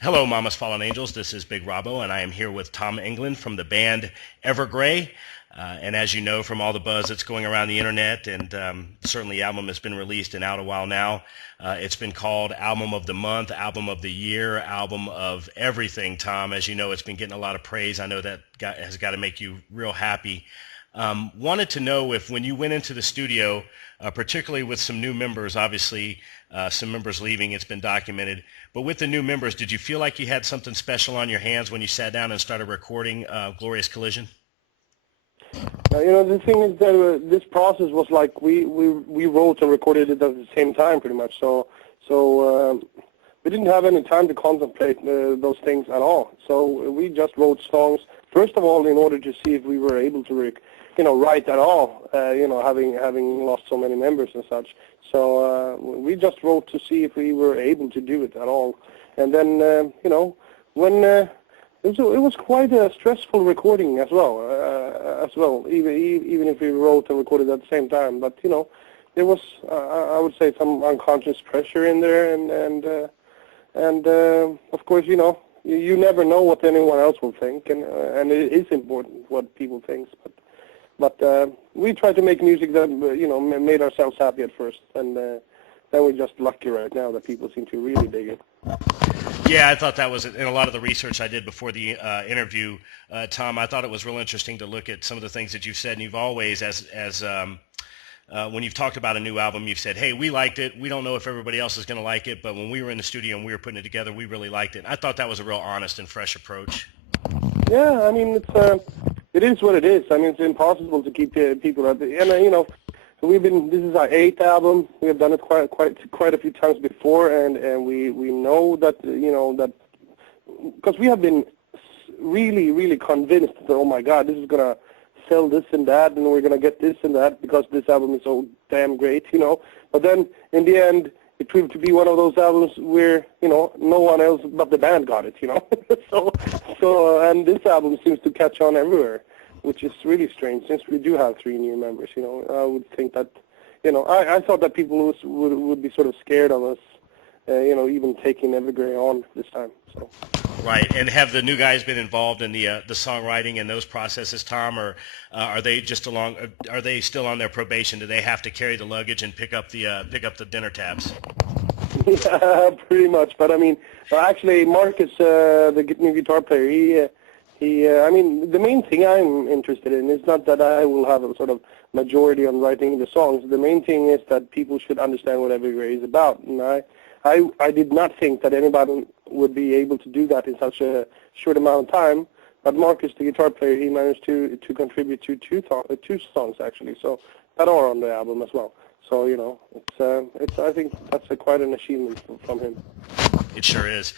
Hello, Mama's Fallen Angels. This is Big Robbo, and I am here with Tom Englund from the band Evergrey. And as you know from all the buzz that's going around the internet, and certainly the album has been released and out a while now, it's been called Album of the Month, Album of the Year, Album of Everything, Tom. As you know, it's been getting a lot of praise. I know that has got to make you real happy. Wanted to know if when you went into the studio, particularly with some new members, obviously some members leaving, it's been documented, but with the new members, did you feel like you had something special on your hands when you sat down and started recording Glorious Collision? The thing is that this process was like we wrote and recorded it at the same time, pretty much. So we didn't have any time to contemplate those things at all. So we just wrote songs first of all in order to see if we were able to, write at all. Having lost so many members and such. So we just wrote to see if we were able to do it at all. And then when it was quite a stressful recording as well. Even if we wrote and recorded at the same time. But there was I would say some unconscious pressure in there, and of course you never know what anyone else will think, and it is important what people think. But we tried to make music that made ourselves happy at first, and then we're just lucky right now that people seem to really dig it. Yeah, I thought that was, in a lot of the research I did before the interview, Tom, I thought it was real interesting to look at some of the things that you've said, and you've always, when you've talked about a new album, you've said, hey, we liked it. We don't know if everybody else is going to like it, but when we were in the studio and we were putting it together, we really liked it. I thought that was a real honest and fresh approach. Yeah, I mean, it is what it is. I mean, it's impossible to keep people at the, and this is our 8th album. We have done it quite a few times before, and we know that that because we have been really convinced that, oh my God, this is gonna sell this and that, and we're gonna get this and that because this album is so damn great, But then in the end, it proved to be one of those albums where no one else but the band got it, so and this album seems to catch on everywhere, which is really strange since we do have 3 new members. I would think that, I thought that people would be sort of scared of us, even taking Evergrey on this time. So. Right, and have the new guys been involved in the songwriting and those processes, Tom, or are they Are they still on their probation? Do they have to carry the luggage and pick up the dinner tabs? Yeah, pretty much. But I mean, actually, Marcus, the new guitar player, I mean, the main thing I'm interested in is not that I will have a sort of majority on writing the songs. The main thing is that people should understand what Evergrey is about. And I did not think that anybody would be able to do that in such a short amount of time. But Marcus, the guitar player, he managed to contribute to two songs actually, so that are on the album as well. So it's I think that's quite an achievement from him. It sure is.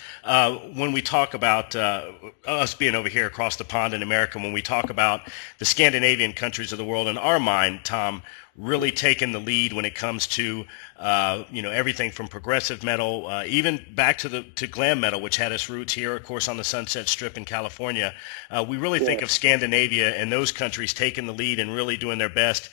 When we talk about us being over here across the pond in America, when we talk about the Scandinavian countries of the world, in our mind, Tom, really taking the lead when it comes to everything from progressive metal, even back to glam metal, which had its roots here, of course, on the Sunset Strip in California. We really think of Scandinavia and those countries taking the lead and really doing their best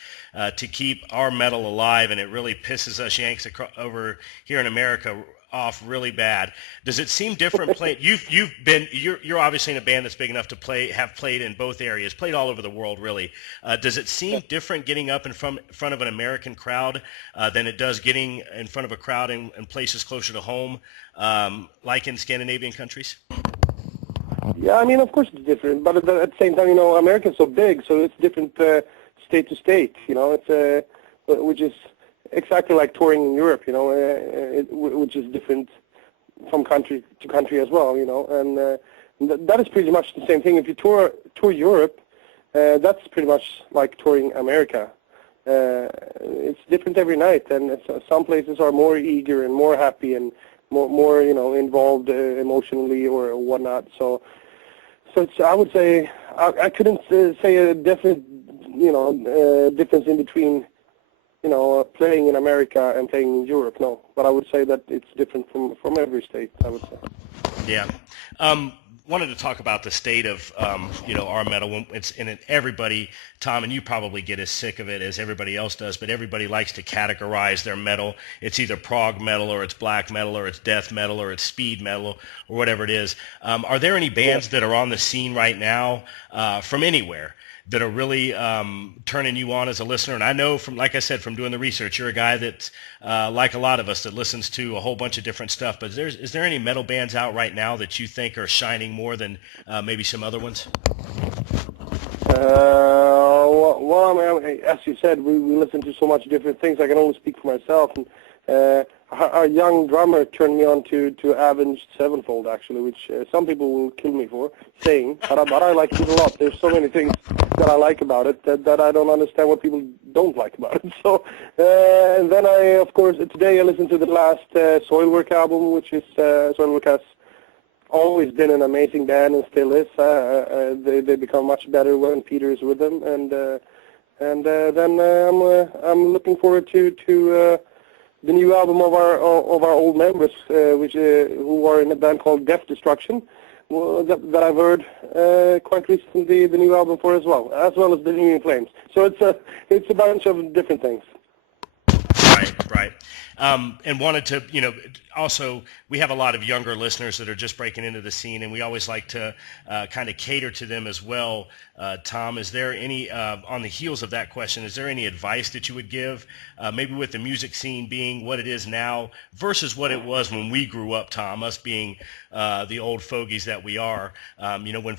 to keep our metal alive, and it really pisses us Yanks over here in America off really bad. Does it seem different you're obviously in a band that's big enough to have played in both areas, played all over the world really. Does it seem different getting up in front of an American crowd than it does getting in front of a crowd in places closer to home, like in Scandinavian countries? Yeah, I mean, of course it's different, but at the same time, America's so big, so it's different state to state, it's which is exactly like touring in Europe, which is different from country to country as well, and that is pretty much the same thing. If you tour Europe, that's pretty much like touring America. It's different every night, and some places are more eager and more happy and more involved emotionally or whatnot. So it's, I would say I couldn't say a definite difference in between playing in America and playing in Europe, no. But I would say that it's different from every state, I would say. Yeah. wanted to talk about the state of our metal. It's in it, everybody, Tom, and you probably get as sick of it as everybody else does, but everybody likes to categorize their metal. It's either prog metal, or it's black metal, or it's death metal, or it's speed metal, or whatever it is. Are there any bands that are on the scene right now from anywhere that are really turning you on as a listener? And I know from, like I said, from doing the research, you're a guy that, like a lot of us, that listens to a whole bunch of different stuff. But is there any metal bands out right now that you think are shining more than maybe some other ones? Well, I mean, as you said, we listen to so much different things. I can only speak for myself. And our young drummer turned me on to Avenged Sevenfold, actually, which some people will kill me for saying, but I like it a lot. There's so many things that I like about it that I don't understand what people don't like about it. So, and then of course, today I listened to the last Soilwork album, which is Soilwork has always been an amazing band and still is. They become much better when Peter is with them, and then I'm looking forward to the new album of our old members, who are in a band called Death Destruction, that I've heard quite recently, the new album for as well as the New In Flames. So it's a bunch of different things. Right. And wanted to, also, we have a lot of younger listeners that are just breaking into the scene, and we always like to kind of cater to them as well. Tom, is there any, on the heels of that question, is there any advice that you would give, maybe with the music scene being what it is now versus what it was when we grew up, Tom, us being the old fogies that we are,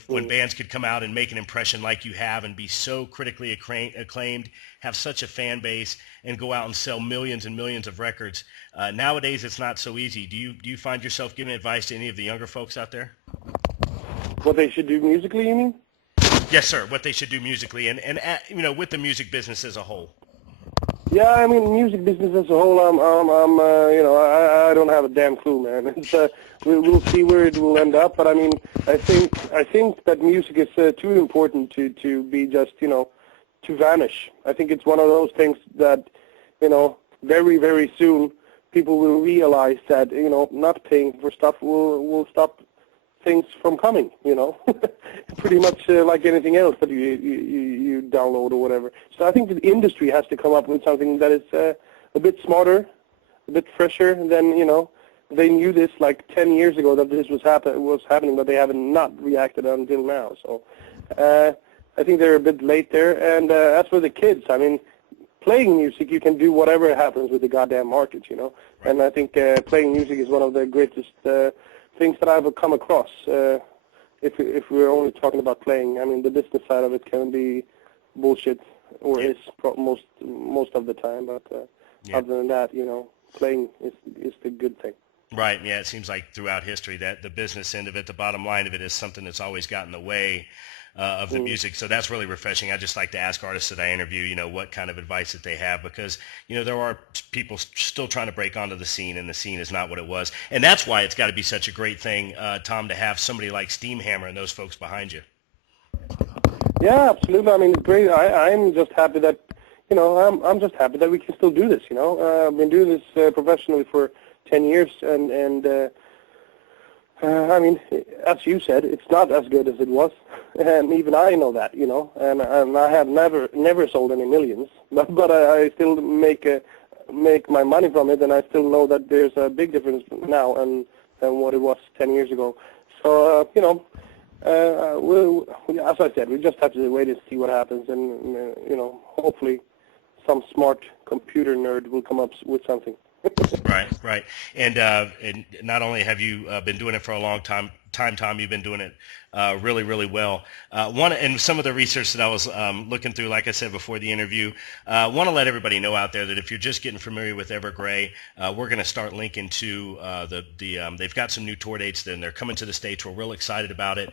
when bands could come out and make an impression like you have and be so critically acclaimed, have such a fan base, and go out and sell millions and millions of records. Nowadays, it's not so easy. Do you find yourself giving advice to any of the younger folks out there? What they should do musically, you mean? Yes, sir. What they should do musically, and with the music business as a whole. Yeah, I mean, music business as a whole, I don't have a damn clue, man. It's, we'll see where it will end up, but I mean, I think that music is too important to be just, to vanish. I think it's one of those things that, very, very soon people will realize that, not paying for stuff will stop things from coming, pretty much like anything else that you download or whatever. So I think the industry has to come up with something that is a bit smarter, a bit fresher than, they knew this like 10 years ago that this was happening, but they haven't not reacted until now. So I think they're a bit late there. And as for the kids, I mean, playing music, you can do whatever happens with the goddamn market, And I think playing music is one of the greatest things that I've come across. If we're only talking about playing, I mean, the business side of it can be bullshit, or is most of the time. But other than that, playing is the good thing. Right. Yeah. It seems like throughout history that the business end of it, the bottom line of it, is something that's always gotten in the way of the music. So that's really refreshing. I just like to ask artists that I interview, what kind of advice that they have, because, there are people still trying to break onto the scene, and the scene is not what it was. And that's why it's got to be such a great thing, Tom, to have somebody like Steamhammer and those folks behind you. Yeah, absolutely. I mean, it's great. I'm just happy that, I'm just happy that we can still do this, I've been doing this professionally for 10 years, and I mean, as you said, it's not as good as it was, and even I know that, and I have never sold any millions, but I still make my money from it, and I still know that there's a big difference now than what it was 10 years ago. So, as I said, we just have to wait and see what happens, and, hopefully some smart computer nerd will come up with something. Right. And not only have you been doing it for a long time, Tom, you've been doing it really, really well. And some of the research that I was looking through, like I said before the interview, want to let everybody know out there that if you're just getting familiar with Evergrey, we're going to start linking to they've got some new tour dates. Then they're coming to the States. We're real excited about it.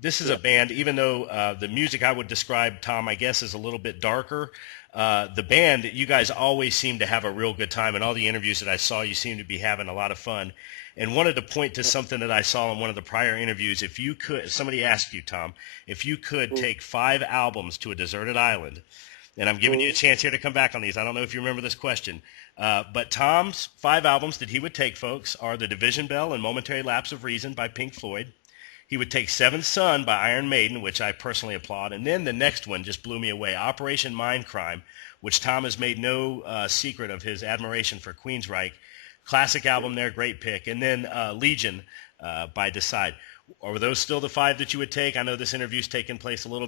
This is a band, even though the music I would describe, Tom, I guess, is a little bit darker. The band, you guys always seem to have a real good time. In all the interviews that I saw, you seem to be having a lot of fun. And wanted to point to something that I saw in one of the prior interviews. If somebody asked you, Tom, if you could take 5 albums to a deserted island, and I'm giving you a chance here to come back on these. I don't know if you remember this question. But Tom's 5 albums that he would take, folks, are The Division Bell and Momentary Lapse of Reason by Pink Floyd, He would take Seventh Son by Iron Maiden, which I personally applaud. And then the next one just blew me away, Operation Mindcrime, which Tom has made no secret of his admiration for Queensryche. Classic album there, great pick. And then Legion by Decide. Are those still the five that you would take? I know this interview's taken place a little